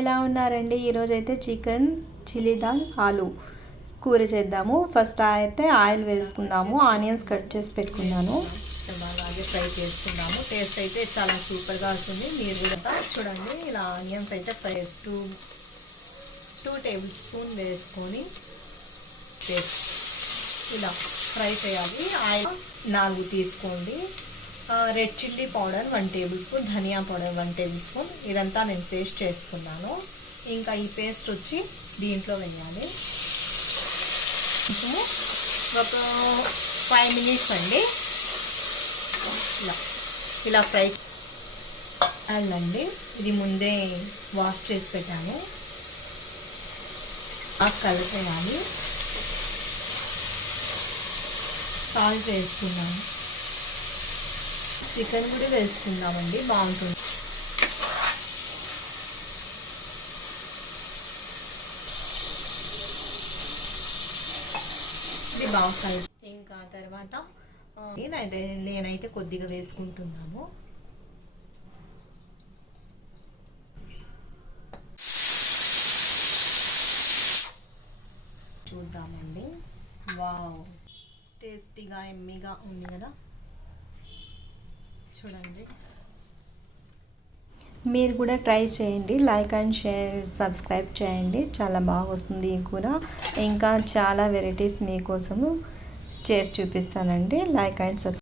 ఎలా ఉన్నారండి? ఈరోజు అయితే చికెన్ చిల్లీ దాల్ ఆలు కూర చేద్దాము. ఫస్ట్ అయితే ఆయిల్ వేసుకుందాము. ఆనియన్స్ కట్ చేసి పెట్టుకున్నాను. అలాగే ఫ్రై చేసుకుందాము. టేస్ట్ అయితే చాలా సూపర్గా వస్తుంది మీరు కూడా చూడండి. ఇలా ఆనియన్స్ అయితే fry two two tablespoon వేసుకొని ఇలా ఫ్రై చేయాలి. ఆయిల్ నాలుగు తీసుకోండి. Red chilli powder one tablespoon ధనియా పౌడర్ వన్ టేబుల్ స్పూన్. ఇదంతా నేను పేస్ట్ చేసుకున్నాను. ఇంకా ఈ పేస్ట్ వచ్చి దీంట్లో వేయాలి. ఒక ఫైవ్ మినిట్స్ అండి. ఇలా ఇలా ఫ్రై అండి ఇది ముందే వాష్ చేసి పెట్టాను. ఆ కలిపేయాలి సాల్ట్ వేసుకున్నాను. చికెన్ కూడా వేసుకుందామండి బాగుంటుంది. ఇది బాగా కలిపి ఇంకా తర్వాత నేనైతే నేనైతే కొద్దిగా వేసుకుంటున్నాను చూద్దామండి. వావ్. టేస్టీగా ఎమ్మీగా ఉంది కదా. చూడండి. మీరు కూడా ట్రై చేయండి. లైక్ అండ్ షేర్ సబ్స్క్రైబ్ చేయండి. చాలా బాగా వస్తుంది ఈ కూర. ఇంకా చాలా వెరైటీస్ మీకోసము చేసి చూపిస్తానండి. Like and subscribe.